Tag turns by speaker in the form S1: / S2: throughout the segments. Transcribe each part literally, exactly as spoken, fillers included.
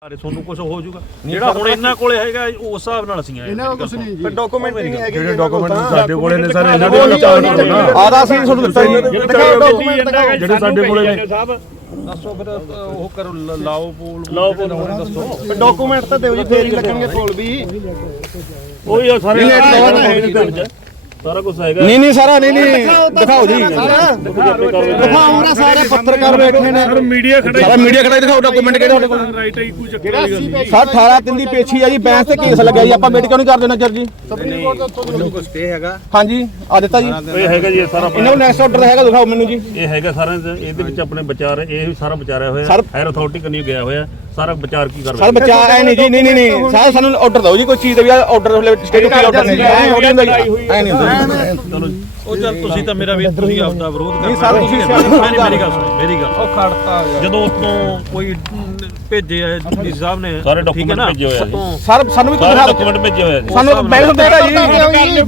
S1: ਤੁਹਾਨੂੰ ਕੁਝ ਹੋ ਜਾਊਗਾ ਜਿਹੜਾ ਹੁਣ ਇਹਨਾਂ ਕੋਲੇ ਹੈਗਾ ਉਸ ਹਿਸਾਬ ਨਾਲ ਅਸੀਂ ਆਏ
S2: ਇਹਨਾਂ ਕੋਲ ਕੁਝ ਨਹੀਂ ਜੀ
S3: ਡਾਕੂਮੈਂਟ ਨਹੀਂ ਹੈਗੇ
S2: ਜਿਹੜੇ ਡਾਕੂਮੈਂਟ ਸਾਡੇ ਕੋਲੇ ਨੇ
S3: ਸਰ ਇਹਨਾਂ ਦੇ ਆਦਾ ਸੀ ਤੁਹਾਨੂੰ ਦਿੱਤਾ ਜੀ
S1: ਜਿਹੜੇ ਸਾਡੇ ਕੋਲੇ ਨੇ ਸਾਹਿਬ ਦੱਸੋ ਫਿਰ ਉਹ ਕਰੋ ਲਾਓ ਪੋਲ ਲਾਓ ਪੋਲ ਦੱਸੋ
S3: ਡਾਕੂਮੈਂਟ ਤਾਂ ਦਿਓ ਜੀ ਫੇਰ ਹੀ ਲੱਗਣਗੇ ਪੋਲ ਵੀ
S1: ਉਹੀ ਸਾਰੇ ਸਾਰਾ ਕੁਝ ਹੈਗਾ
S3: ਨਹੀਂ ਨਹੀਂ ਸਾਰਾ ਨਹੀਂ ਨਹੀਂ ਦਿਖਾਓ ਜੀ ਦਿਖਾਓ ਨਾ ਸਾਰੇ ਪੱਤਰਕਾਰ ਬੈਠੇ ਨੇ
S1: ਮੀਡੀਆ ਖੜਾ
S3: ਸਾਰਾ ਮੀਡੀਆ ਖੜਾ ਦਿਖਾਓ ਡਾਕੂਮੈਂਟ ਕਿਹੜੇ ਤੁਹਾਡੇ ਕੋਲ
S1: ਰਾਈਟ ਹੈ ਕੋਈ ਚੱਕਰ ਨਹੀਂ
S3: ਸਰ ਅਠਾਰਾਂ ਦਿਨ ਦੀ ਪੇਸ਼ੀ ਆ ਜੀ ਬੈਂਸ ਤੇ ਕੇਸ ਲੱਗਿਆ ਜੀ ਆਪਾਂ ਵੇਟ ਕਿਉਂ ਨਹੀਂ ਕਰਦੇ ਨਾ ਸਰ ਜੀ
S2: ਸੁਪਰੀਮ ਕੋਰਟ ਤੋਂ ਤੁਹਾਨੂੰ ਕੋਈ ਸਟੇ ਹੈਗਾ
S3: ਹਾਂਜੀ ਆ ਦਿੱਤਾ ਜੀ
S1: ਇਹ ਹੈਗਾ ਜੀ ਸਾਰਾ
S3: ਇਹਨਾਂ ਨੂੰ ਨੈਕਸਟ ਆਰਡਰ ਹੈਗਾ ਦਿਖਾਓ ਮੈਨੂੰ ਜੀ
S1: ਇਹ ਹੈਗਾ ਸਾਰਾ ਇਹਦੇ ਵਿੱਚ ਆਪਣੇ ਵਿਚਾਰ ਇਹ ਵੀ ਸਾਰਾ ਵਿਚਾਰਿਆ ਹੋਇਆ ਹਾਇਰ ਅਥਾਰਟੀ ਕਰਨੀ ਗਿਆ ਹੋਇਆ ਸਾਰਾ ਵਿਚਾਰ ਕੀ ਕਰ
S3: ਸਰ ਬੱਚਾ ਐ ਨਹੀਂ ਜੀ ਨਹੀਂ ਨਹੀਂ ਨਹੀਂ ਸਰ ਸਾਨੂੰ ਆਰਡਰ ਦਿਓ ਜੀ ਕੋਈ ਚੀਜ਼ ਦਾ ਵੀ ਆਰਡਰ ਸਟੇਟ ਉੱਤੇ ਆਰਡਰ ਨਹੀਂ ਐ ਹੋ ਜਾਂਦਾ ਐ ਨਹੀਂ ਹੁੰਦਾ
S1: ਚਲੋ ਉਹ ਚੱਲ ਤੁਸੀਂ ਤਾਂ ਮੇਰਾ ਵੀ ਤੁਸੀਂ ਆਪਦਾ ਵਿਰੋਧ ਕਰਦੇ
S3: ਨਹੀਂ ਸਰ ਤੁਸੀਂ
S1: ਮੇਰੀ ਗੱਲ ਸੁਣੋ ਮੇਰੀ ਗੱਲ ਉਹ ਖੜਤਾ ਜਦੋਂ ਉਤੋਂ ਕੋਈ ਭੇਜੇ ਆ ਡੀ ਸਾਹਿਬ ਨੇ ਸਾਰੇ ਡਾਕੂਮੈਂਟ ਭੇਜੇ ਹੋਏ ਆ
S3: ਸਰ ਸਾਨੂੰ ਵੀ ਕੋਈ
S1: ਡਾਕੂਮੈਂਟ ਭੇਜੇ ਹੋਏ ਆ
S3: ਸਾਨੂੰ ਮੈਂ ਦੇਤਾ ਜੀ ਨਹੀਂ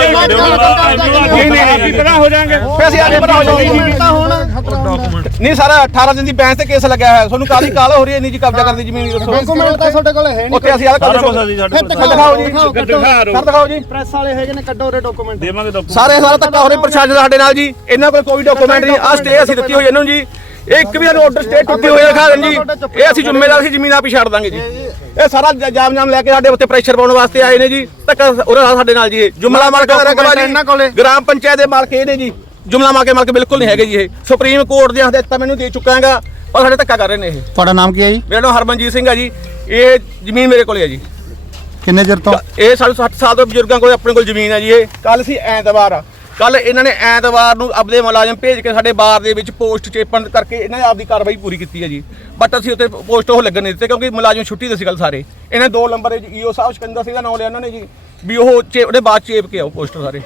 S3: ਨਹੀਂ ਅਸੀਂ ਪਤਾ ਹੋ ਜਾਾਂਗੇ ਪੈਸੇ ਆਗੇ ਪਤਾ ਹੋ ਜਾਣਗੇ
S1: ਡਾਕੂਮੈਂਟ
S3: ਨਹੀਂ ਸਰ ਅਠਾਰਾਂ ਦਿਨ ਦੀ ਬੈਂਸ ਤੇ ਕੇਸ ਲੱਗਿਆ ਹੋਇਆ ਤੁਹਾਨੂੰ ਕਾਹਦੀ ਕਾਲ ਹੋ ਰਹੀ ਹੈ ਨਹੀਂ ਜੀ ਕਬਜ਼ਾ ਕਰਨ ਦੀ ਜ਼ਮੀਨ ਦੱਸੋ
S2: ਡਾਕੂਮੈਂਟ ਤਾਂ ਤੁਹਾਡੇ ਕੋਲ ਹੈ ਨਹੀਂ
S3: ਉੱਥੇ ਅਸੀਂ ਆਹ
S1: ਸਾਰਾ ਕੁਝ ਅਸੀਂ ਸਾਡੇ ਕੋਲ
S3: ਦਿਖਾਓ ਜੀ ਸਰ ਦਿਖਾਓ ਜੀ
S2: ਪ੍ਰੈਸ ਵਾਲੇ ਹੈਗੇ ਨੇ ਕੱਢੋ ਰੇ ਡਾਕੂਮੈਂਟ
S1: ਦੇਵਾਂਗੇ ਡਾਕੂਮੈਂਟ
S3: ਸਾਰੇ ਸਾਰਾ ਧੱਕਾ ਹੋ ਰਿਹਾ ਪ੍ਰਸ਼ਾਸਨ ਦਾ ਸਾਡੇ ਨਾਲ ਜੀ ਇਹਨਾਂ ਕੋਲ ਕੋਈ ਡਾਕੂਮੈਂਟ ਨਹੀਂ ਆ ਸਟੇ ਅਸੀਂ ਦਿੱਤੀ ਹੋਈ ਇਹਨਾਂ ਨੂੰ ਜੀ ਇੱਕ ਵੀ ਆਰਡਰ ਸਟੇ ਟੁੱਟੀ ਹੋਈ ਦਿਖਾ ਦੇਣ ਜੀ ਇਹ ਅਸੀਂ ਜ਼ਿੰਮੇਵਾਰ ਸੀ ਜ਼ਮੀਨ ਆਪ ਹੀ ਛੱਡ ਦਾਂਗੇ ਜੀ ਇਹ ਸਾਰਾ ਜਾਮ ਜਾਮ ਲੈ ਕੇ ਸਾਡੇ ਉੱਤੇ ਪ੍ਰੈਸ਼ਰ ਪਾਉਣ ਵਾਸਤੇ ਆਏ ਨੇ ਜੀ ਧੱਕਾ ਉਹਦਾ ਸਾਡੇ ਨਾਲ ਜੀ ਇਹ ਜੁਮਲਾ ਮਾਲਕ ਦਾ ਰਕਬਾ ਜੀ ਗ੍ਰਾਮ ਪੰਚਾਇਤ ਦੇ ਮਾਲਕ ਇਹ ਨੇ ਜੀ ਜੁਮਲਾ ਮਾਲਕ ਮਾਲਕ ਬਿਲਕੁਲ ਨਹੀਂ ਹੈਗੇ ਜੀ ਇਹ ਸੁਪਰੀਮ ਕੋਰਟ ਦੀਆਂ ਹਦਾਇਤਾਂ ਮੈਨੂੰ ਦੇ ਚੁੱਕਾ ਹੈਗਾ ਪਰ ਸਾਡੇ ਧੱਕਾ ਕਰ ਰਹੇ ਨੇ ਇਹ
S2: ਤੁਹਾਡਾ ਨਾਮ ਕੀ ਹੈ ਜੀ
S3: ਮੇਰਾ ਨਾਮ ਹਰਮਨਜੀਤ ਸਿੰਘ ਹੈ ਜੀ ਇਹ ਜ਼ਮੀਨ ਮੇਰੇ ਕੋਲ ਹੈ ਜੀ
S2: ਕਿੰਨੇ ਚਿਰ ਤੋਂ
S3: ਇਹ ਸਾਡੇ ਸੱਠ ਸਾਲ ਤੋਂ ਬਜ਼ੁਰਗਾਂ ਕੋਲ ਆਪਣੇ ਕੋਲ ਜ਼ਮੀਨ ਹੈ ਜੀ ਇਹ ਕੱਲ ਸੀ ਐਤਵਾਰ ਆ ਕੱਲ ਇਹਨਾਂ ਨੇ ਐਤਵਾਰ ਨੂੰ ਆਪਦੇ ਮੁਲਾਜ਼ਮ ਭੇਜ ਕੇ ਸਾਡੇ ਬਾਰ ਦੇ ਵਿੱਚ ਪੋਸਟ ਚੇਪਣ ਕਰਕੇ ਇਹਨਾਂ ਨੇ ਆਪਦੀ ਕਾਰਵਾਈ ਪੂਰੀ ਕੀਤੀ ਹੈ ਜੀ ਬਟ ਅਸੀਂ ਉੱਤੇ ਪੋਸਟ ਉਹ ਲੱਗਣ ਨਹੀਂ ਦਿੱਤੇ ਕਿਉਂਕਿ ਮੁਲਾਜ਼ਮ ਛੁੱਟੀ ਤੇ ਸੀ ਕੱਲ ਸਾਰੇ ਇਹਨਾਂ ਦੋ ਨੰਬਰ ਈਓ ਸਾਹਿਬ ਸਿਕੰਦਰ ਸਿੰਘ ਦਾ ਨਾਮ ਲਿਆ ਇਹਨਾਂ ਨੇ ਜੀ ਵੀ ਉਹ ਉਹਦੇ ਬਾਅਦ ਚੇਪ ਕੇ ਆਓ ਪੋਸਟਰ ਸਾਰੇ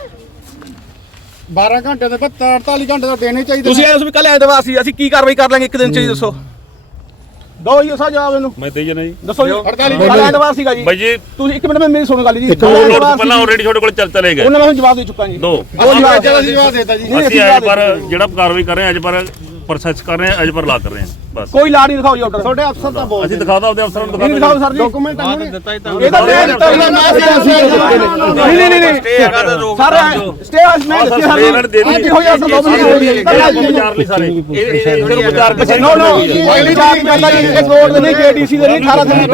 S2: ਬਾਰਾਂ ਘੰਟੇ ਦੇ ਬਾਅਦ ਅੜਤਾਲੀ ਘੰਟੇ ਤਾਂ ਦੇਣੇ ਚਾਹੀਦੇ
S3: ਤੁਸੀਂ ਐ ਵੀ ਕੱਲ ਐਤਵਾਰ ਸੀ ਅਸੀਂ ਕੀ ਕਾਰਵਾਈ ਕਰ ਲਾਂਗੇ ਇੱਕ ਦਿਨ ਚ ਜੀ ਦੱਸੋ ਦੋ ਈਓ ਸਾਹਿਬ ਜਵਾਬ ਇਹਨੂੰ
S1: ਮੈਂ ਤੇ ਜਣਾ ਜੀ
S3: ਦੱਸੋ ਜੀ ਅੜਤਾਲੀ ਕੱਲ ਐਤਵਾਰ ਸੀਗਾ ਜੀ
S1: ਬਾਈ ਜੀ
S3: ਤੁਸੀਂ ਇੱਕ ਮਿੰਟ ਮੈਂ ਮੇਰੀ ਸੁਣੋ ਗੱਲ ਜੀ
S1: ਪਹਿਲਾਂ ਆਲਰੇਡੀ ਤੁਹਾਡੇ ਕੋਲ ਚੱਲ ਚਲੇ ਗਏ
S3: ਉਹਨਾਂ ਮੈਂ ਜਵਾਬ ਦੇ ਚੁੱਕਾ ਜੀ
S1: ਦੋ
S3: ਦੋ ਜਵਾਬ ਦੇਤਾ ਜੀ
S1: ਅਸੀਂ ਅੱਜ ਪਰ ਜਿਹੜਾ ਕਾਰਵਾਈ ਕਰ ਰਹੇ ਹਾਂ ਅੱਜ ਪਰ ਪ੍ਰੋਸੈਸ ਕਰ ਰਹੇ ਹਾਂ ਅੱਜ ਪਰ ਲਾ ਕਰ ਰਹੇ ਹਾਂ ਬਸ
S3: ਕੋਈ ਲਾੜ ਨਹੀਂ ਦਿਖਾਓ ਜੀ ਆਰਡਰ
S2: ਤੁਹਾਡੇ ਅਫਸਰ ਤਾਂ ਬਹੁਤ
S1: ਅਸੀਂ ਦਿਖਾਦਾ ਉਹਦੇ ਅਫਸਰਾਂ ਨੂੰ
S3: ਨਹੀਂ ਦਿਖਾਓ ਸਰ ਜੀ
S2: ਡਾਕੂਮੈਂਟ
S1: ਦਿੱਤਾ ਹੀ ਤਾਂ
S3: ਇਹ ਤਾਂ ਮੈਂ ਦਿੱਤਾ ਨਹੀਂ ਨਹੀਂ ਨਹੀਂ ਨਹੀਂ
S1: ਸਟੇ ਹੈਗਾ ਤਾਂ ਰੋਕ
S3: ਸਰ ਸਟੇ ਹਾਊਸ ਮੈਂ ਦਿੱਤੀ ਸਰ ਅੱਜ ਹੋ ਗਿਆ ਸਰ ਦੋ ਮਿੰਟ
S1: ਵਿਚਾਰ ਲਈ ਸਾਰੇ ਇਹ ਸਿਰਫ ਵਿਚਾਰ ਕੇ
S3: ਨੋ ਨੋ ਕੋਈ ਚਾਰ ਕਰਦਾ ਜੀ ਇੱਕ ਰੋਡ ਦੇ ਨਹੀਂ ਜੀਡੀਸੀ ਦੇ ਨਹੀਂ ਅਠਾਰਾਂ ਦਿਨ ਦੀ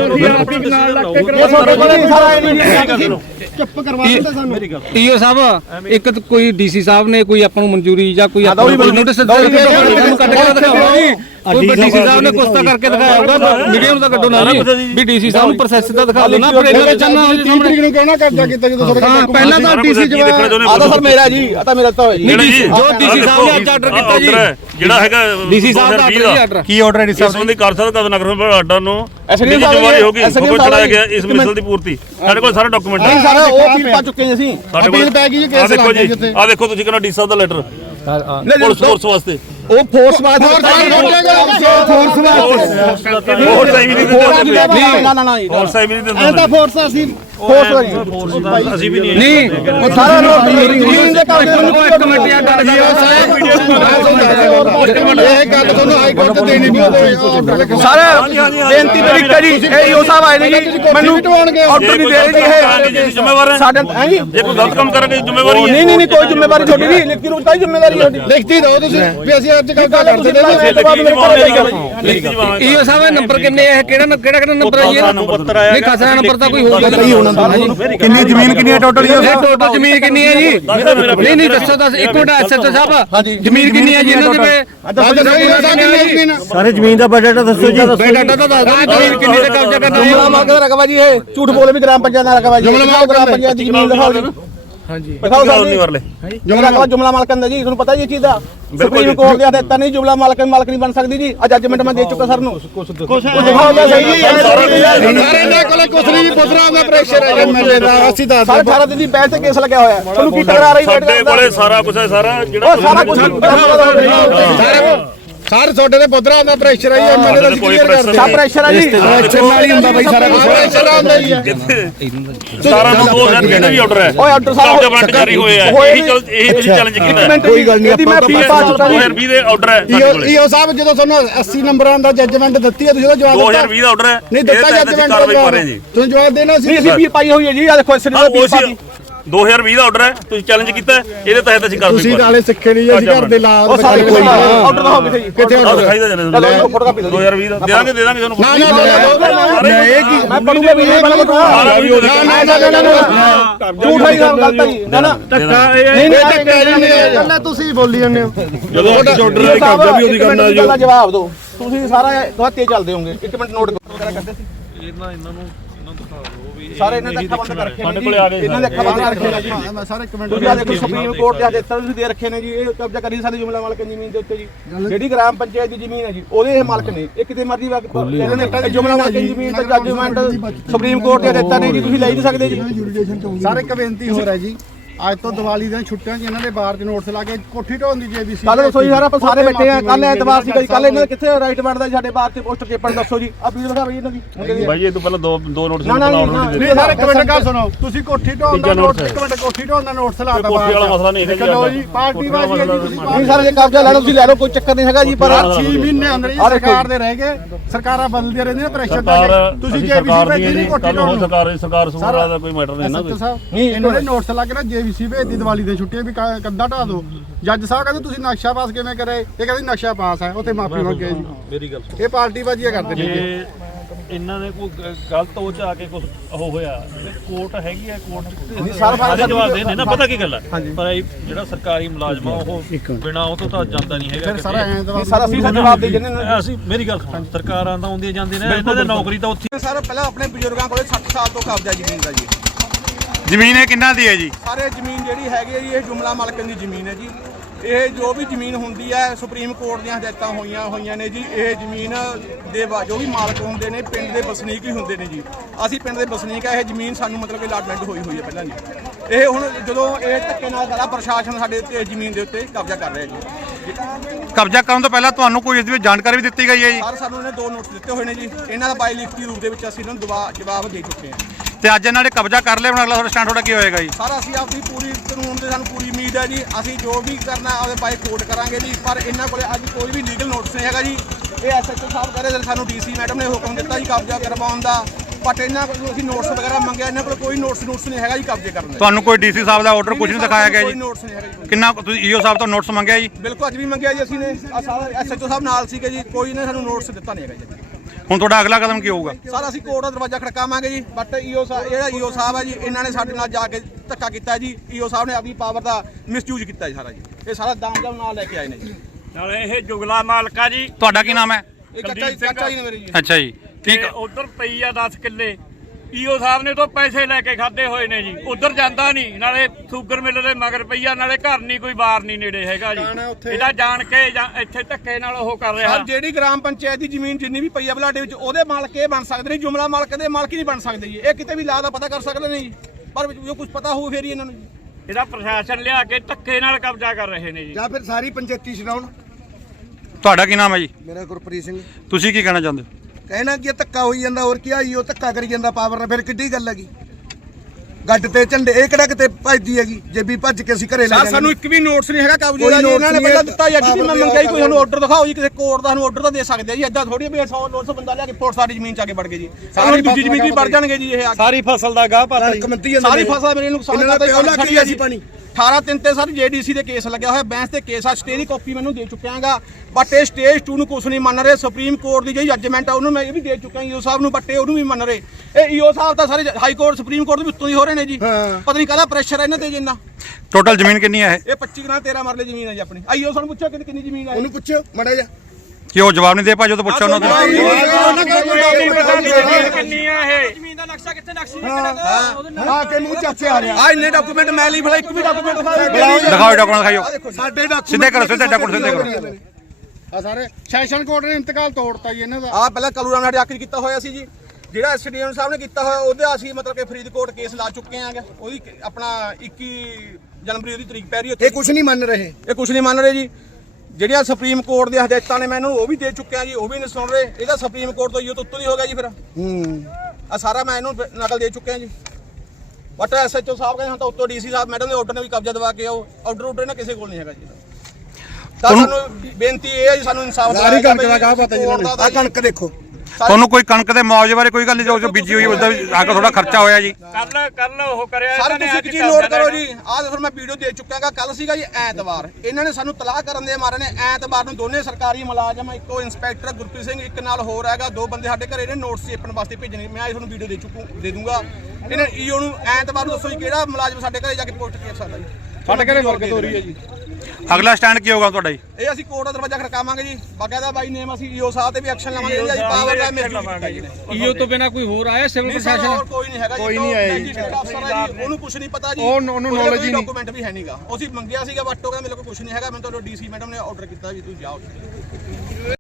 S3: ਪੈਂਦਾ ਇਹ ਤੁਹਾਡੇ ਕੋਲ ਨਹੀਂ ਸਾਰਾ ਇਹ
S2: ਚੁੱਪ ਕਰਵਾ ਦਿੰਦੇ ਸਾਨੂੰ
S4: ਈਓ ਸਾਹਿਬ ਇੱਕ ਕੋਈ ਡੀਸੀ ਸਾਹਿਬ ਨੇ ਕੋਈ ਆਪਾਂ ਨੂੰ ਮਨਜ਼ੂਰੀ ਜਾਂ ਕੋਈ ਆਪਾਂ ਨੂੰ ਨੋਟਿਸ ਕੱਢ ਕੇ ਦਿਖਾਓ ਜੀ ਕੋਈ ਡੀਸੀ ਸਾਹਿਬ ਨੇ ਕੁਛ ਤਾਂ ਕਰਕੇ ਦਿਖਾਇਆ ਹੋਊਗਾ ਮੀਡੀਆ ਨੂੰ ਤਾਂ ਕੱਢੋ ਨਾ ਜੀ ਵੀ ਡੀਸੀ ਸਾਹਿਬ ਨੂੰ ਪ੍ਰੋਸੈਸ ਤਾਂ ਦਿਖਾ ਦਿਓ ਨਾ ਪਰ ਇਹਨਾਂ ਦੇ ਚੰਨਾ
S2: ਤੀਹ ਤਰੀਕ ਨੂੰ ਕਿਉਂ ਨਾ ਕਬਜ਼ਾ ਕੀਤਾ ਜਦੋਂ ਤੁਹਾਡੇ
S4: ਹਾਂ ਪਹਿਲਾਂ ਤਾਂ ਡੀਸੀ ਜਵਾਬ
S3: ਆ ਤਾਂ ਸਰ ਮੇਰਾ ਜੀ ਆ ਤਾਂ ਮੇਰਾ ਤਾਂ ਹੋਇਆ ਜੀ
S4: ਨਹੀਂ ਜੋ ਡੀਸੀ ਸਾਹਿਬ ਨੇ ਅੱਜ ਆਰਡਰ ਕੀਤਾ ਜੀ
S1: ਜਿਹੜਾ ਹੈਗਾ
S4: ਡੀਸੀ ਸਾਹਿਬ ਦਾ ਆਰਡਰ
S2: ਕੀ ਆਰਡਰ ਹੈ ਡੀ
S1: ਇਸ ਸੰਬੰਧੀ ਕਰ ਸਕਦਾ ਕਦ ਨਗਰ ਆਰਡਰ ਨੂੰ ਮੇਰੀ ਜ਼ਿੰਮੇਵਾਰੀ ਹੋਗੀ ਉਹ ਚਲਾਇਆ ਗਿਆ ਇਸ ਮਿਸਲ ਦੀ ਪੂਰਤੀ ਸਾਡੇ ਕੋਲ ਸਾਰੇ ਡਾਕੂਮੈਂਟ
S3: ਨਹੀਂ ਸਰ ਉਹ ਵੀ ਪਾ ਚੁੱਕੇ ਜੀ ਅਸੀਂ
S1: ਸਾਡੇ ਕੋਲ ਪੈ ਗਈ ਕੇਸ ਲੱਗ ਗਿਆ ਜਿੱਥੇ ਆ ਦੇਖੋ ਤੁਸੀਂ ਕਹਿੰਦਾ ਡੀ ਸਾਹਿਬ ਦਾ ਲੈਟਰ ਪੁਲਿਸ ਫੋਰਸ ਵਾਸਤੇ
S3: ਉਹ ਫੋਰਸ ਵਾਸਤੇ
S2: ਫੋਰਸ
S1: ਫੋਰਸ ਆਈ ਵੀ ਨਹੀਂ ਦਿੰਦੇ
S3: ਨਾ ਨਾ ਨਾ ਜੀ
S1: ਫੋਰਸ ਆਈ ਵੀ ਨਹੀਂ
S2: ਇਹ ਤਾਂ
S1: ਦਿੰਦੇ
S2: ਫੋਰਸ ਅਸੀਂ
S3: ਫੋਰਸ
S1: ਅਸੀਂ ਵੀ ਨਹੀਂ
S4: ਨਹੀਂ
S3: ਉਹ ਸਾਰਾ ਜ਼ਮੀਨ ਦੇ ਕਾਗਜ਼ ਨੂੰ
S4: ਇੱਕ ਮਿੰਟ ਯਾਰ ਗੱਲ
S2: ਇਹ ਗੱਲ ਤੁਹਾਨੂੰ ਹਾਈ ਕੋਰਟ ਤੇ ਦੇਣੀ ਪਊਗੀ
S3: ਸਾਰੇ ਬੇਨਤੀ ਮੇਰੀ ਇੱਕ ਜੀ ਇਹ ਈਓ ਸਾਹਿਬ ਆਏ ਨੇ ਜੀ ਮੈਨੂੰ ਆਰਡਰ ਨਹੀਂ ਦੇ ਰਹੇ ਜੀ ਇਹ
S1: ਜ਼ਿੰਮੇਵਾਰ ਹੈ
S3: ਸਾਡੇ ਹੈ ਜੀ
S1: ਜੇ ਕੋਈ ਗਲਤ ਕੰਮ ਕਰਾਂਗੇ ਜ਼ਿੰਮੇਵਾਰੀ ਹੈ
S3: ਨਹੀਂ ਨਹੀਂ ਨਹੀਂ ਕੋਈ ਜ਼ਿੰਮੇਵਾਰੀ ਤੁਹਾਡੀ ਨਹੀਂ ਲਿਖਤੀ ਰੂਪ ਤਾਂ ਜ਼ਿੰਮੇਵਾਰੀ ਤੁਹਾਡੀ
S2: ਲਿਖਤੀ ਦਿਓ ਤੁਸੀਂ ਵੀ ਅਸੀਂ ਅੱਜ ਕੱਲ
S3: ਗੱਲ ਤੁਸੀਂ
S4: ਈਓ ਸਾਹਿਬ ਦਾ ਨੰਬਰ ਕਿੰਨੇ ਹੈ ਕਿਹੜਾ ਕਿਹੜਾ ਕਿਹੜਾ ਨੰਬਰ ਹੈ ਇਹ
S1: ਪੱਤਰ ਆਇਆ
S4: ਨਹੀਂ ਖਸਰਾ ਨੰਬਰ ਤਾਂ ਕੋਈ ਹੋਊਗਾ
S2: ਕਿੰਨੀ ਜ਼ਮੀਨ ਕਿੰਨੀ ਹੈ ਟੋਟਲ
S4: ਇਹ ਟੋਟਲ ਜ਼ਮੀਨ ਕਿੰਨੀ ਹੈ ਜੀ ਨਹੀਂ ਨਹੀਂ ਦੱਸੋ ਦੱਸ ਇੱਕ ਮਿੰਟ ਐਸਐਚਓ ਸਾਹਿਬ ਜ਼ਮੀਨ ਕਿੰਨੀ ਹੈ ਜੀ ਇਹਨਾਂ ਦੀ
S2: ਸਾਰੇ ਜ਼ਮੀਨ ਦਾ ਬਜਟ ਦੱਸੋ ਜੀ
S4: ਬੇਟਾ ਤਾਂ ਦੱਸ ਦਿਓ ਜ਼ਮੀਨ ਕਿੰਨੀ ਤੇ ਕਬਜ਼ਾ ਕਰਨਾ ਹੈ
S3: ਜੁਮਲਾ ਮਾਲਕ ਦਾ ਰਕਬਾ ਜੀ ਇਹ ਝੂਠ ਬੋਲੇ ਵੀ ਗ੍ਰਾਮ ਪੰਚਾਇਤ ਦਾ ਰਕਬਾ ਜੀ ਜੁਮਲਾ ਗ੍ਰਾਮ ਪੰਚਾਇਤ ਦੀ ਜ਼ਮੀਨ ਦਿਖਾਓ ਜੀ ਹਾਂਜੀ ਦਿਖਾਓ ਸਰ ਜੀ
S1: ਵਰਲੇ
S3: ਜੁਮਲਾ ਰਕਬਾ ਜੁਮਲਾ ਮਾਲਕਾਂ ਦਾ ਜੀ ਤੁਹਾਨੂੰ ਪਤਾ ਜੀ ਇਹ ਚੀਜ਼ ਦਾ ਸੁਪਰੀਮ ਕੋਰਟ ਦੇ ਹਦਾਇਤਾਂ ਨਹੀਂ ਜੁਮਲਾ ਮਾਲਕ ਮਾਲਕ ਨਹੀਂ ਬਣ ਸਕਦੀ ਜੀ ਅੱਜ ਜੱਜਮੈਂਟ ਮੈਂ ਦੇ ਚੁੱਕਾ ਸਰ ਨੂੰ ਕੁਝ ਦਿਖਾਓ ਜੀ ਸਹੀ ਜੀ
S2: ਸਾਰੇ ਇਹਨਾਂ ਕੋਲੇ ਕੁਛ ਨਹੀਂ ਪੁੱਛਣਾ ਉਹਦਾ ਪ੍ਰੈਸ਼ਰ ਹੈ ਐਮਐਲਏ ਦਾ ਅਸੀਂ ਦੱਸ
S3: ਸਾਰੇ ਅਠਾਰਾਂ ਦਿਨ ਦੀ ਬੈਠ ਤੇ ਕੇਸ ਲੱਗਿਆ ਹੋਇਆ ਤੁਹਾਨੂੰ ਕੀ ਟਕਰਾ ਰਹੀ
S1: ਸਾਡੇ ਕੋਲੇ ਸਾਰਾ ਕੁਝ ਹੈ ਸਾਰਾ ਜਿਹੜਾ
S3: ਸਾਰਾ ਕੁਝ
S2: ਸਰ ਤੁਹਾਡੇ ਤੇ ਪੁੱਤਰਾ ਦਾ ਪ੍ਰੈਸ਼ਰ ਹੈ ਜੀ ਐਮਐਲਏ ਦਾ ਕਲੀਅਰ ਕਰਦੇ
S3: ਸਭ ਪ੍ਰੈਸ਼ਰ ਆ ਜੀ
S2: ਪ੍ਰੈਸ਼ਰ ਨਾਲ ਹੀ ਹੁੰਦਾ ਬਾਈ ਸਾਰਾ ਕੁਝ ਪ੍ਰੈਸ਼ਰ ਹੁੰਦਾ ਜੀ
S1: ਸਤਾਰਾਂ ਨੂੰ ਦੋ ਹਜ਼ਾਰ ਵੀਹ ਦਾ ਵੀ ਆਰਡਰ ਹੈ
S3: ਓਏ ਆਰਡਰ ਸਾਹਿਬ
S1: ਗਵਰਨਮੈਂਟ ਜਾਰੀ ਹੋਏ ਆ ਇਹੀ ਚਲ ਇਹੀ ਤੁਸੀਂ ਚੈਲੰਜ ਕੀਤਾ
S3: ਕੋਈ ਗੱਲ ਨਹੀਂ ਆਪਾਂ
S1: ਦੋ ਹਜ਼ਾਰ ਵੀਹ ਦੇ ਆਰਡਰ ਹੈ ਸਾਡੇ ਕੋਲ
S2: ਈਓ ਸਾਹਿਬ ਜਦੋਂ ਤੁਹਾਨੂੰ ਅੱਸੀ ਨੰਬਰਾਂ ਦਾ ਜੱਜਮੈਂਟ ਦਿੱਤੀ ਹੈ ਤੁਸੀਂ ਉਹਦਾ ਜਵਾਬ
S1: ਦੋ ਹਜ਼ਾਰ ਵੀਹ ਦਾ ਆਰਡਰ ਹੈ
S2: ਨਹੀਂ ਦਿੱਤਾ ਜੱਜਮੈਂਟ
S1: ਕਾਰਵਾਈ ਕਰ ਰਹੇ ਜੀ
S2: ਤੁਸੀਂ ਜਵਾਬ ਦੇਣਾ ਸੀ
S3: ਨਹੀਂ ਅਸੀਂ ਵੀ ਪਾਈ ਹੋਈ ਹੈ ਜੀ ਆ ਦੇਖੋ ਇਸ ਨੇ ਵੀ ਪਾਈ
S1: ਦੋ ਹਜ਼ਾਰ ਵੀਹ ਦਾ ਆਰਡਰ ਹੈ ਤੁਸੀਂ ਚੈਲੰਜ ਕੀਤਾ ਇਹਦੇ ਤਹਿਤ ਅਸੀਂ ਕਾਰਵਾਈ
S2: ਤੁਸੀਂ ਨਾਲੇ ਸਿੱਖੇ ਨਹੀਂ ਅਸੀਂ ਘਰ ਦੇ ਲਾ
S3: ਉਹ ਸਾਰੇ ਆਰਡਰ ਦਾ ਹੋ ਕਿੱਥੇ ਜੀ
S2: ਕਿੱਥੇ
S1: ਆਹ ਦਿਖਾਈ ਦਾ ਜਨੇ
S3: ਚਲੋ ਫੋਟੋ ਕਾਪੀ
S1: ਦੋ ਹਜ਼ਾਰ ਵੀਹ ਦਾ ਦੇ ਦਾਂਗੇ ਦੇ ਦਾਂਗੇ ਤੁਹਾਨੂੰ
S2: ਨਾ ਨਾ ਮੈਂ ਇਹ ਕੀ
S3: ਮੈਂ ਪੜੂਗਾ ਵੀ ਨਹੀਂ ਪੜੂਗਾ
S1: ਸਾਰਾ ਵੀਡੀਓ
S2: ਨਾ ਨਾ ਨਾ ਨਾ
S3: ਝੂਠਾ ਹੀ ਗੱਲ ਤਾਂ ਜੀ ਨਾ ਨਾ
S1: ਧੱਕਾ
S3: ਨਹੀਂ
S2: ਨਹੀਂ
S3: ਨਹੀਂ
S2: ਕੱਲਾ ਤੁਸੀਂ ਬੋਲੀ ਜਾਂਦੇ ਹੋ
S1: ਜਦੋਂ ਆਰਡਰ ਹੈ ਕਬਜ਼ਾ ਵੀ ਉਹਦੀ ਕਰਨਾ ਜੀ
S3: ਪਹਿਲਾਂ ਜਵਾਬ ਦਿਓ ਤੁਸੀਂ ਸਾਰਾ ਦੁਹਤੇ ਚੱਲਦੇ ਹੋਗੇ ਇੱਕ ਮਿੰਟ ਨੋਟ ਵਗੈਰਾ ਕਰਦੇ ਸੀ
S1: ਇਹਨਾਂ ਇਹਨਾਂ ਨੂੰ ਇਹਨਾਂ ਦਿਖਾ ਦਿਓ ਵੀ
S3: ਸਾਰੇ ਇਹਨਾਂ ਦੇ ਅੱਖਾਂ ਬੰਦ ਕਰ ਰੱਖੇ ਨੇ
S1: ਸਾਡੇ ਕੋਲੇ ਆ ਗਏ
S3: ਇਹਨਾਂ ਦੇ ਅੱਖਾਂ ਬੰਦ ਕਰ ਰੱਖੇ ਨੇ ਜੀ
S2: ਮੈਂ ਸਾਰੇ ਕਮੈਂਟ
S3: ਤੁਸੀਂ ਆ ਦੇਖੋ ਸੁਪਰੀਮ ਕੋਰਟ ਦੇ ਆਦੇਸ਼ ਤੁਸੀਂ ਦੇ ਰੱਖੇ ਨੇ ਜੀ ਇਹ ਕਬਜ਼ਾ ਕਰੀ ਸਾਡੇ ਜੁਮਲਾ ਮਾਲਕ ਦੀ ਜ਼ਮੀਨ ਦੇ ਉੱਤੇ ਜੀ ਜਿਹੜੀ ਗ੍ਰਾਮ ਪੰਚਾਇਤ ਦੀ ਜ਼ਮੀਨ ਹੈ ਜੀ ਉਹਦੇ ਇਹ ਮਾਲਕ ਨੇ ਇਹ ਕਿਤੇ ਮਰਜ਼ੀ ਕਹਿੰਦੇ ਨੇ ਜੁਮਲਾ ਮਾਲਕ ਦੀ ਜ਼ਮੀਨ ਤੇ ਜੱਜਮੈਂਟ ਸੁਪਰੀਮ ਕੋਰਟ ਦੇ ਦਿੱਤਾ ਨਹੀਂ ਜੀ ਤੁਸੀਂ ਲੈ ਨਹੀਂ ਸਕਦੇ ਜੀ
S2: ਸਾਰੇ ਇੱਕ ਬੇਨਤੀ ਹੋ ਰਿਹਾ ਜੀ ਅੱਜ ਤੋਂ ਦੀਵਾਲੀ ਦੀਆਂ ਛੁੱਟੀਆਂ 'ਚ ਇਹਨਾਂ ਦੇ ਬਾਹਰ 'ਚ ਨੋਟਿਸ ਲਾ ਕੇ ਕੋਠੀ ਢਾਉਣ ਦੀ ਜੇਬੀਸੀ
S3: ਕੱਲ ਦੱਸੋ ਜੀ ਯਾਰ ਆਪਾਂ ਸਾਰੇ ਬੈਠੇ ਆ ਕੱਲ ਐਤਵਾਰ ਸੀਗਾ ਜੀ ਕੱਲ ਇਹਨਾਂ ਦੇ ਕਿੱਥੇ ਰਾਈਟ ਬਣਦਾ ਜੀ ਸਾਡੇ ਬਾਹਰ ਤੇ ਪੋਸਟਰ ਪੇਪਰ ਦੱਸੋ ਜੀ ਆ ਵੀਡੀਓ ਦਿਖਾ ਬਈ ਇਹਨਾਂ ਦੀ
S1: ਬਾਈ ਜੀ ਇਹ ਤੋਂ ਪਹਿਲਾਂ ਦੋ ਦੋ ਨੋਟਿਸ
S3: ਨਾ, ਨਾ, ਨਾ,
S2: ਨਹੀਂ ਸਰ ਇੱਕ ਮਿੰਟ ਗੱਲ ਸੁਣੋ ਤੁਸੀਂ ਕੋਠੀ ਢਾਉਣ ਦਾ ਨੋਟਿਸ ਇੱਕ ਮਿੰਟ ਕੋਠੀ ਢਾਉਣ ਦਾ ਨੋਟਿਸ ਲਾਤਾ
S1: ਕੋਠੀ ਵਾਲਾ ਮਸਲਾ ਨਹੀਂ ਹੈਗਾ ਜੀ
S2: ਚਲੋ ਜੀ ਪਾਰਟੀ ਬਾਜੀ ਹੈ ਜੀ ਤੁਸੀਂ
S3: ਨਹੀਂ ਸਾਰੇ ਜੇ ਕਬਜ਼ਾ ਲੈਣਾ ਤੁਸੀਂ ਲੈ ਲਓ ਕੋਈ ਚੱਕਰ ਨਹੀਂ ਹੈਗਾ ਜੀ ਪਰ
S2: ਛੇ ਮਹੀਨੇ ਅੰਦਰ ਹੀ ਸਰਕਾਰ ਦੇ ਰਹਿ ਗਏ ਸਰਕਾਰਾਂ ਬਦਲਦੀਆਂ ਰਹਿੰਦੀਆਂ ਪ੍ਰੈਸ਼ਰ ਦਾ ਤੁਸੀਂ ਜੇਬੀਸੀ ਭੇਜੀ ਨਹੀਂ ਕੋਠੀ ਢਾਉਣ
S1: ਸਰਕਾਰ ਸਰਕਾਰ ਸੁਣਨ ਦਾ ਕੋਈ ਮੈਟਰ ਨਹੀਂ ਨਾ
S2: ਸੱਤ ਸਾਹਿਬ ਇਹਨਾਂ ਦੇ ਨੋਟਿਸ ਲਾ ਕੇ ਨਾ ਜੇਬੀਸੀ ਭੇਜਦੀ ਦੀਵਾਲੀ ਦੀਆਂ ਛੁੱਟੀਆਂ ਵੀ ਕੱਦਾ ਢਾ ਦਿਓ ਜੱਜ ਸਾਹਿਬ ਕਹਿੰਦੇ ਤੁਸੀਂ ਨਕਸ਼ਾ ਪਾਸ ਕਿਵੇਂ ਕਰੇ ਇਹ ਕਹਿੰਦੇ ਨਕਸ਼ਾ ਪਾਸ ਹੈ ਉੱਥੇ ਮਾਫੀ ਮੰਗੇ ਜੀ
S1: ਮੇਰੀ ਗੱਲ ਸੁਣ
S2: ਇਹ ਪਾਰਟੀ ਬਾਜੀਆਂ ਕਰਦੇ ਨੇ
S1: ਜੇ ਇਹਨਾਂ ਨੇ ਕੋਈ ਗ- ਗਲਤ ਉਹ ਚ ਆ ਕੇ ਕੁਝ ਉਹ ਹੋਇਆ ਕੋਰਟ ਹੈਗੀ ਆ ਕੋਰਟ
S3: ਸਾਰਾ
S1: ਸਾਰੇ ਜਵਾਬ ਦੇਣੇ ਨਾ ਪਤਾ ਕੀ ਗੱਲ ਹੈ ਪਰ ਇਹ ਜਿਹੜਾ ਸਰਕਾਰੀ ਮੁਲਾਜ਼ਮ ਆ ਉਹ ਬਿਨਾ ਉਹ ਤੋਂ ਤਾਂ ਜਾਂਦਾ ਨਹੀਂ ਹੈਗਾ
S2: ਸਾਰਾ ਐਂ
S3: ਇਹ ਸਾਰਾ ਅਸੀਂ ਜਵਾਬ ਦੇ ਜੰਨੇ
S1: ਕਿਤੇ। ਅਸੀਂ ਮੇਰੀ ਗੱਲ ਸੁਣ ਸਰਕਾਰਾਂ ਤਾਂ ਆਉਂਦੀਆਂ ਜਾਂਦੀਆਂ ਨੇ ਇਹਨਾਂ ਦੇ ਨੌਕਰੀ ਤਾਂ ਉੱਥੇ
S3: ਸਰ ਪਹਿਲਾਂ ਆਪਣੇ ਬਜ਼ੁਰਗਾਂ ਕੋਲੇ ਸੱਠ ਸਾਲ ਤੋਂ ਕਬਜ਼ਾ ਜ਼ਮੀਨ ਦਾ ਜੀ
S2: ਜ਼ਮੀਨ ਇਹ ਕਿੰਨਾ ਦੀ ਹੈ ਜੀ
S3: ਸਾਰੇ ਜ਼ਮੀਨ ਜਿਹੜੀ ਹੈਗੀ ਹੈ ਜੀ ਇਹ ਜੁਮਲਾ ਮਾਲਕਨ ਦੀ ਜ਼ਮੀਨ ਹੈ ਜੀ ਇਹ ਜੋ ਵੀ ਜ਼ਮੀਨ ਹੁੰਦੀ ਹੈ ਸੁਪਰੀਮ ਕੋਰਟ ਦੀਆਂ ਹਦਾਇਤਾਂ ਹੋਈਆਂ ਹੋਈਆਂ ਨੇ ਜੀ ਇਹ ਜ਼ਮੀਨ ਦੇ ਵਾ- ਜੋ ਵੀ ਮਾਲਕ ਹੁੰਦੇ ਨੇ ਪਿੰਡ ਦੇ ਵਸਨੀਕ ਹੀ ਹੁੰਦੇ ਨੇ ਜੀ ਅਸੀਂ ਪਿੰਡ ਦੇ ਵਸਨੀਕ ਆ ਇਹ ਜ਼ਮੀਨ ਸਾਨੂੰ ਮਤਲਬ ਕਿ ਅਲਾਟਮੈਂਟ ਹੋਈ ਹੋਈ ਹੈ ਪਹਿਲਾਂ ਜੀ ਇਹ ਹੁਣ ਜਦੋਂ ਇਹ ਧੱਕੇ ਨਾਲ ਸਾਰਾ ਪ੍ਰਸ਼ਾਸਨ ਸਾਡੇ ਉੱਤੇ ਜ਼ਮੀਨ ਦੇ ਉੱਤੇ ਕਬਜ਼ਾ ਕਰ ਰਿਹਾ ਜੀ
S2: ਕਬਜ਼ਾ ਕਰਨ ਤੋਂ ਪਹਿਲਾਂ ਤੁਹਾਨੂੰ ਕੋਈ ਇਸ ਦੀ ਜਾਣਕਾਰੀ ਵੀ ਦਿੱਤੀ ਗਈ ਹੈ ਜੀ
S3: ਸਰ ਸਾਨੂੰ ਇਹਨੇ ਦੋ ਨੋਟਿਸ ਦਿੱਤੇ ਹੋਏ ਨੇ ਜੀ ਇਹਨਾਂ ਦਾ ਬਾਈ ਲਿਖਤੀ ਰੂਪ ਦੇ ਵਿੱਚ ਅਸੀਂ ਇਹਨਾਂ ਨੂੰ ਦਵਾ- ਜਵਾਬ ਦੇ ਚੁੱਕੇ ਹਾਂ
S2: ਤੇ ਅੱਜ ਇਹਨਾਂ ਨੇ ਕਬਜ਼ਾ ਕਰ ਲਿਆ ਹੁਣ ਅਗਲਾ ਤੁਹਾਡਾ ਸਟੈਂਡ ਤੁਹਾਡਾ ਕੀ ਹੋਏਗਾ ਜੀ
S3: ਸਰ ਅਸੀਂ ਆਪਣੀ ਪੂਰੀ ਕਾਨੂੰਨ ਦੇ ਸਾਨੂੰ ਪੂਰੀ ਉਮੀਦ ਹੈ ਜੀ ਅਸੀਂ ਜੋ ਵੀ ਕਰਨਾ ਆਪਦੇ ਬਾਈ ਕੋਰਟ ਕਰਾਂਗੇ ਜੀ ਪਰ ਇਹਨਾਂ ਕੋਲੇ ਅੱਜ ਕੋਈ ਵੀ ਲੀਗਲ ਨੋਟਿਸ ਨਹੀਂ ਹੈਗਾ ਜੀ ਇਹ ਐਸਐਚਓ ਸਾਹਿਬ ਕਹਿ ਰਹੇ ਨੇ ਸਾਨੂੰ ਡੀਸੀ ਮੈਡਮ ਨੇ ਹੁਕਮ ਦਿੱਤਾ ਜੀ ਕਬਜ਼ਾ ਕਰਵਾਉਣ ਦਾ ਬਟ ਇਹਨਾਂ ਕੋਲ ਅਸੀਂ ਨੋਟਿਸ ਵਗੈਰਾ ਮੰਗਿਆ ਇਹਨਾਂ ਕੋਲ ਕੋਈ ਨੋਟਿਸ ਨੋਟਿਸ ਨਹੀਂ ਹੈਗਾ ਜੀ ਕਬਜ਼ੇ ਕਰਨ ਦਾ
S2: ਤੁਹਾਨੂੰ ਕੋਈ ਡੀਸੀ ਸਾਹਿਬ ਦਾ ਆਰਡਰ ਕੁਝ ਨਹੀਂ ਦਿਖਾਇਆ ਗਿਆ
S3: ਕੋਈ
S2: ਜੀ
S3: ਨੋਟਿਸ ਨਹੀਂ ਹੈਗਾ ਜੀ
S2: ਕਿੰਨਾ ਤੁਸੀਂ ਈਓ ਸਾਹਿਬ ਤੋਂ ਨੋਟਿਸ ਮੰਗਿਆ ਜੀ
S3: ਬਿਲਕੁਲ ਅੱਜ ਵੀ ਮੰਗਿਆ ਜੀ ਅਸੀਂ ਨੇ ਆਹ ਸਾਰਾ ਐਸਐਚਓ ਸਾਹਿਬ ਨਾਲ ਸੀਗੇ ਜੀ ਕੋਈ ਨੇ ਸਾਨੂੰ ਨੋਟਿਸ ਦਿੱਤਾ ਨਹੀਂ ਹੈਗਾ ਜੀ
S2: ਹੁਣ ਤੁਹਾਡਾ ਅਗਲਾ ਕਦਮ ਕੀ ਹੋਊਗਾ
S3: ਸਰ ਅਸੀਂ ਕੋਰਟ ਦਾ ਦਰਵਾਜ਼ਾ ਖੜਕਾਵਾਂਗੇ ਜੀ ਬਟ ਈਓ ਸਾਹਿਬ ਜਿਹੜਾ ਈਓ ਸਾਹਿਬ ਹੈ ਜੀ ਇਹਨਾਂ ਨੇ ਸਾਡੇ ਨਾਲ ਜਾ ਕੇ ਧੱਕਾ ਕੀਤਾ ਜੀ ਈਓ ਸਾਹਿਬ ਨੇ ਆਪਣੀ ਪਾਵਰ ਦਾ ਮਿਸਯੂਜ਼ ਕੀਤਾ ਜੀ ਸਾਰਾ ਜੀ ਇਹ ਸਾਰਾ ਦਾਮ ਨਾਲ ਲੈ ਕੇ ਆਏ ਨੇ ਜੀ
S5: ਨਾਲੇ ਇਹ ਜੁਗਲਾ ਮਾਲਕਾ ਜੀ
S2: ਤੁਹਾਡਾ ਕੀ ਨਾਮ ਹੈ
S3: ਇਹ ਚਾਚਾ ਜੀ ਚਾਚਾ ਜੀ ਨੇ ਮੇਰੇ ਜੀ
S2: ਅੱਛਾ ਜੀ ਠੀਕ
S5: ਤੇ ਉਧਰ ਪਈ ਆ ਦਸ ਕਿੱਲੇ ਈਓ ਸਾਹਿਬ ਨੇ ਤੋਂ ਪੈਸੇ ਲੈ ਕੇ ਖਾਦੇ ਹੋਏ ਨੇ ਜੀ ਉਧਰ ਜਾਂਦਾ ਨਹੀਂ ਨਾਲੇ ਸ਼ੂਗਰ ਮਿਲ ਦੇ ਮਗਰ ਪਈਆ ਨਾਲੇ ਘਰ ਨਹੀਂ ਕੋਈ ਬਾਰ ਨਹੀਂ ਨੇੜੇ ਹੈਗਾ ਜੀ ਇਹਦਾ ਜਾਣ ਕੇ ਜਾਂ ਇੱਥੇ ਧੱਕੇ ਨਾਲ ਉਹ ਕਰ ਰਿਹਾ
S3: ਸਰ ਜਿਹੜੀ ਗ੍ਰਾਮ ਪੰਚਾਇਤ ਦੀ ਜ਼ਮੀਨ ਜਿੰਨੀ ਵੀ ਪਈ ਆ ਬਲਾਡੇ ਵਿੱਚ ਉਹਦੇ ਮਾਲਕ ਇਹ ਬਣ ਸਕਦੇ ਨੇ ਜੁਮਲਾ ਮਾਲਕ ਦੇ ਮਾਲਕ ਹੀ ਨਹੀਂ ਬਣ ਸਕਦੇ ਜੀ ਇਹ ਕਿਤੇ ਵੀ ਲਾ ਦਾ ਪਤਾ ਕਰ ਸਕਦੇ ਨੇ ਜੀ ਪਰ ਜੋ ਕੁਝ ਪਤਾ ਹੋਊ ਫੇਰ ਹੀ ਇਹਨਾਂ ਨੂੰ ਜੀ
S5: ਇਹਦਾ ਪ੍ਰਸ਼ਾਸਨ ਲਿਆ ਕੇ ਧੱਕੇ ਨਾਲ ਕਬਜ਼ਾ ਕਰ ਰਹੇ ਨੇ ਜੀ
S6: ਜਾਂ ਫਿਰ ਸਾਰੀ ਪੰਚਾਇਤੀ ਛਡਾਉਣ
S2: ਤੁਹਾਡਾ ਕੀ ਨਾਮ ਹੈ ਜੀ
S6: ਮੇਰਾ ਗੁਰਪ੍ਰੀਤ ਸਿੰਘ
S2: ਤੁਸੀਂ ਕੀ ਕਹਿਣਾ ਚਾਹੁੰਦੇ ਹੋ
S6: ਕਹਿਣਾ ਕੀ ਧੱਕਾ ਹੋਈ ਜਾਂਦਾ ਹੋਰ ਕੀ ਆਈ ਉਹ ਧੱਕਾ ਕਰੀ ਜਾਂਦਾ ਪਾਵਰ ਨਾਲ ਫਿਰ ਕਿੱਡੀ ਗੱਲ ਹੈਗੀ ਗੱਡ ਤੇ ਝੰਡੇ ਇਹ ਕਿਹੜਾ ਕਿਤੇ ਭੱਜਦੀ ਹੈਗੀ ਜੇ ਵੀ ਭੱਜ ਕੇ ਅਸੀਂ ਘਰੇ ਲੈ
S3: ਸਰ ਸਾਨੂੰ ਇੱਕ ਵੀ ਨੋਟਿਸ ਨਹੀਂ ਹੈਗਾ ਕਬਜ਼ੇ ਦਾ ਜੀ ਇਹਨਾਂ ਨੇ ਪਹਿਲਾਂ ਦਿੱਤਾ ਜੀ ਅੱਜ ਵੀ ਮੈਂ ਮੰਗਿਆ ਜੀ ਕੋਈ ਸਾਨੂੰ ਆਰਡਰ ਦਿਖਾਓ ਜੀ ਕਿਸੇ ਕੋਰਟ ਦਾ ਸਾਨੂੰ ਆਰਡਰ ਤਾਂ ਦੇ ਸਕਦੇ ਆ ਜੀ ਏਦਾਂ ਥੋੜੀ ਵੀ ਸੌ ਦੋ ਸੌ ਬੰਦਾ ਲਿਆ ਕੇ ਫੋਰਸ ਸਾਡੀ ਜ਼ਮੀਨ ਚ ਆ ਕੇ ਵੜ ਗਏ ਜੀ ਸਾਰੀ ਦੂਜੀ ਜ਼ਮੀਨ ਵੀ ਵੜ ਜਾਣਗੇ ਜੀ ਇਹ
S5: ਸਾਰੀ ਫਸਲ ਦਾ ਗਾਹ ਪਾ
S6: ਕਮੰਤੀ
S3: ਸਾਰੀ ਫਸਲ ਮੇਰੇ ਨੁਕਸਾਨ
S6: ਇਹਨਾਂ ਦਾ ਪਿਓ ਲੱਗ ਗਿਆ ਸੀ ਪਾਣੀ
S3: ਅਠਾਰਾਂ ਤਿੰਨ ਤੇ ਸਰ ਜੇਡੀਸੀ ਦੇ ਕੇਸ ਲੱਗਿਆ ਹੋਇਆ ਬੈਂਸ ਤੇ ਕੇਸ ਆ ਸਟੇ ਦੀ ਕਾਪੀ ਮੈਨੂੰ ਦੇ ਚੁੱਕਿਆ ਹੈਗਾ ਬਟ ਇਹ ਸਟੇਜ ਟੂ ਨੂੰ ਕੁਝ ਨਹੀਂ ਮੰਨ ਰਹੇ ਸੁਪਰੀਮ ਕੋਰਟ ਦੀ ਜਿਹੜੀ ਜੱਜਮੈਂਟ ਆ ਉਹਨੂੰ ਮੈਂ ਇਹ ਵੀ ਦੇ ਚੁੱਕਿਆ ਈਓ ਸਾਹਿਬ ਨੂੰ ਬਟ ਇਹ ਉਹਨੂੰ ਵੀ ਮੰਨ ਰਹੇ ਇਹ ਈਓ ਸਾਹਿਬ ਤਾਂ ਸਾਰੇ ਹਾਈ ਕੋਰਟ ਸੁਪਰੀਮ ਕੋਰਟ ਦੇ ਉੱਤੋਂ ਹੀ ਹੋ ਰਹੇ ਨੇ ਜੀ ਪਤਾ ਨਹੀਂ ਕਾਹਦਾ ਪ੍ਰੈਸ਼ਰ ਹੈ ਇਹਨਾਂ ਤੇ ਜਿੰਨਾ
S2: ਟੋਟਲ ਜ਼ਮੀਨ ਕਿੰਨੀ ਹੈ ਇਹ
S3: ਇਹ ਪੱਚੀ ਕਨਾਲ ਤੇਰਾਂ ਮਰਲੇ ਜ਼ਮੀਨ ਹੈ ਜੀ ਆਪਣੀ ਆਈਓ ਸਾਨੂੰ ਪੁੱਛਿਆ ਕਿ ਕਿੰਨੀ ਜ਼ਮੀਨ ਹੈ
S6: ਉਹਨੂੰ ਪੁੱਛੋ ਮੜਾ ਜਾ
S2: ਕਿ ਉਹ ਜਵਾਬ ਨਹੀਂ ਦੇ ਪਾ ਜਦੋਂ ਪੁੱਛਿਆ ਉਹਨਾਂ ਤੋਂ
S5: ਕਿੰਨੀ ਆ ਇਹ
S3: ਜ਼ਮੀਨ ਦਾ ਨਕਸ਼ਾ ਕਿੱਥੇ ਨਕਸ਼ੀ
S6: ਹਾਂ ਕਿ ਮੂੰਹ ਚਾਚੇ ਆ ਰਿਹਾ
S3: ਆ ਇੰਨੇ ਡਾਕੂਮੈਂਟ ਮੈਂ ਲਈ ਭਲਾ ਇੱਕ ਵੀ ਡਾਕੂਮੈਂਟ
S2: ਦਿਖਾਓ ਡਾਕੂਮੈਂਟ ਦਿਖਾਓ
S6: ਸਾਡੇ ਡਾਕੂਮੈਂਟ
S2: ਸਿੱਧੇ ਕਰੋ ਸਿੱਧੇ ਡਾਕੂਮੈਂਟ ਸਿੱਧੇ ਕਰੋ ਆ ਸਾਰੇ ਸੈਸ਼ਨ ਕੋਰਟ ਨੇ ਇੰਤਕਾਲ ਤੋੜਤਾ ਜੀ ਇਹਨਾਂ ਦਾ
S3: ਆ ਪਹਿਲਾਂ ਕਲੂਰਾਮ ਨਾਲ ਆਖਰੀ ਕੀਤਾ ਹੋਇਆ ਸੀ ਜੀ ਜਿਹੜਾ ਐਸਡੀਐਮ ਸਾਹਿਬ ਨੇ ਕੀਤਾ ਹੋਇਆ ਉਹਦੇ ਅਸੀਂ ਮਤਲਬ ਕਿ ਫਰੀਦਕੋਟ ਕੇਸ ਲਾ ਚੁੱਕੇ ਆਂਗੇ ਉਹਦੀ ਆਪਣਾ ਇੱਕੀ ਜਨਵਰੀ ਉਹਦੀ ਤਰੀਕ ਪੈ ਰਹੀ ਉੱਥੇ
S6: ਇਹ ਕੁਝ ਨਹੀਂ ਮੰਨ ਰਹੇ
S3: ਇਹ ਕੁਝ ਨਹੀਂ ਮੰਨ ਰਹੇ ਜੀ ਜਿਹੜੀਆਂ ਸੁਪਰੀਮ ਕੋਰਟ ਦੀਆਂ ਹਦਾਇਤਾਂ ਨੇ ਮੈਂ ਇਹਨੂੰ ਉਹ ਵੀ ਦੇ ਚੁੱਕਿਆ ਜੀ, ਉਹ ਵੀ ਨਹੀਂ ਸੁਣ ਰਹੇ। ਇਹਦਾ ਸੁਪਰੀਮ ਕੋਰਟ ਤੋਂ ਇਹ ਤੋਂ ਉੱਤੋਂ ਹੀ ਹੋ ਗਿਆ ਜੀ ਫਿਰ।
S6: ਹੂੰ
S3: ਆ ਸਾਰਾ ਮੈਂ ਇਹਨੂੰ ਨਕਲ ਦੇ ਚੁੱਕਿਆ ਜੀ। ਬਟ ਐਸਐਚਓ ਸਾਹਿਬ ਕਹਿੰਦੇ ਹਾਂ ਤਾਂ ਉੱਤੋਂ ਡੀਸੀ ਸਾਹਿਬ ਮੈਡਮ ਦੇ ਆਰਡਰ ਨੇ ਵੀ ਕਬਜ਼ਾ ਦਵਾ ਕੇ ਆਓ। ਆਰਡਰ ਆਰਡਰ ਨਾ ਕਿਸੇ ਕੋਲ ਨਹੀਂ ਹੈਗਾ ਜੀ। ਤਾਂ ਸਾਨੂੰ ਬੇਨਤੀ ਇਹ ਹੈ ਜੀ, ਸਾਨੂੰ ਇਨਸਾਫ
S6: ਸਾਰੀ ਕਣਕ ਦਾ ਕਾਹ ਪਤਾ ਜੀ ਇਹਨਾਂ ਨੂੰ। ਆ ਕਣਕ ਦੇਖੋ,
S7: ਤੁਹਾਨੂੰ ਕੋਈ ਕਣਕ ਦੇ ਮੁਆਵਜ਼ੇ ਬਾਰੇ ਕੋਈ ਗੱਲ ਨਹੀਂ? ਜੋ ਬੀਜੀ ਹੋਈ ਉਸਦਾ ਵੀ ਆ ਕੇ ਥੋੜਾ ਖਰਚਾ ਹੋਇਆ ਜੀ।
S5: ਕੱਲ ਕੱਲ ਉਹ ਕਰਿਆ
S3: ਸਰ
S5: ਇਹਨਾਂ ਨੇ
S3: ਤੁਸੀਂ
S5: ਅੱਜ
S3: ਇੱਕ ਚੀਜ਼
S5: ਕਰ
S3: ਨੋਟ ਕਰੋ
S5: ਦੇਣਾ।
S3: ਜੀ, ਆਹ ਦੇਖੋ ਮੈਂ ਵੀਡੀਓ ਦੇ ਚੁੱਕਾਂਗਾ। ਕੱਲ ਸੀਗਾ ਜੀ ਐਤਵਾਰ, ਇਹਨਾਂ ਨੇ ਸਾਨੂੰ ਤਲਾਹ ਕਰਨ ਦੇ ਮਾਰੇ ਨੇ ਐਤਵਾਰ ਨੂੰ ਦੋਨੇ ਸਰਕਾਰੀ ਮੁਲਾਜ਼ਮ, ਇੱਕੋ ਇੰਸਪੈਕਟਰ ਗੁਰਪ੍ਰੀਤ ਸਿੰਘ, ਇੱਕ ਨਾਲ ਹੋਰ ਹੈਗਾ, ਦੋ ਬੰਦੇ ਸਾਡੇ ਘਰੇ ਨੇ ਨੋਟਿਸ ਚੇਪਣ ਵਾਸਤੇ ਭੇਜਣੇ। ਮੈਂ ਤੁਹਾਨੂੰ ਵੀਡੀਓ ਦੇ ਚੁੱਕੂ ਦੇ ਦੂੰਗਾ। ਇਹਨਾਂ ਈਓ ਨੂੰ ਐਤਵਾਰ ਨੂੰ ਦੱਸੋ ਜੀ ਕਿਹੜਾ ਮੁਲਾਜ਼ਮ ਸਾਡੇ ਘਰੇ ਜਾ ਕੇ ਪੋਸਟ ਕਰ ਸਕਦਾ ਜੀ?
S2: ਸਾਡੇ ਘਰੇ ਵਰਕਤ ਹੋ ਰਹੀ ਹੈ ਜੀ।
S7: ਅਗਲਾ ਸਟੈਂਡ ਕੀ ਹੋਊਗਾ ਤੁਹਾਡਾ ਜੀ?
S3: ਇਹ ਅਸੀਂ ਕੋਰਟ ਦਾ ਦਰਵਾਜ਼ਾ ਖੜਕਾਵਾਂਗੇ ਜੀ। ਬਾਕਾਇਦਾ ਬਾਈ ਨੇਮ ਅਸੀਂ ਈਓ ਸਾਹਿਬ ਤੇ ਵੀ ਐਕਸ਼ਨ ਲਵਾਂਗੇ ਜੀ। ਪਾਵਰ ਦਾ ਮਿਸਯੂਜ਼ ਕੀਤਾ ਜੀ।
S4: ਈਓ ਤੋਂ ਬਿਨਾ ਕੋਈ ਹੋਰ ਆਇਆ ਸਿਵਲ
S3: ਨਹੀਂ ਸਰ,
S4: ਪ੍ਰਸ਼ਾਸਨ?
S3: ਹੋਰ ਕੋਈ ਨਹੀਂ ਹੈਗਾ ਜੀ।
S2: ਕੋਈ ਨਹੀਂ ਆਇਆ ਜੀ।
S3: ਅਫਸਰ ਹੈ ਜੀ, ਉਹਨੂੰ ਕੁਝ ਨਹੀਂ ਪਤਾ ਜੀ।
S2: ਉਹ- ਉਹਨੂੰ knowledge ਹੀ ਨਹੀਂ।
S3: ਡਾਕੂਮੈਂਟ ਵੀ ਹੈ ਨਹੀਂਗਾ। ਅਸੀਂ ਮੰਗਿਆ ਸੀਗਾ ਬਟ ਉਹ ਕਹਿੰਦਾ ਮੇਰੇ ਕੋਲ ਕੁਝ ਨਹੀਂ ਹੈਗਾ। ਮੈਨੂੰ ਤਾਂ ਡੀਸੀ ਮੈਡਮ ਨੇ ਆਰਡਰ ਕੀਤਾ ਜੀ ਤੁਸੀਂ ਜਾਓ।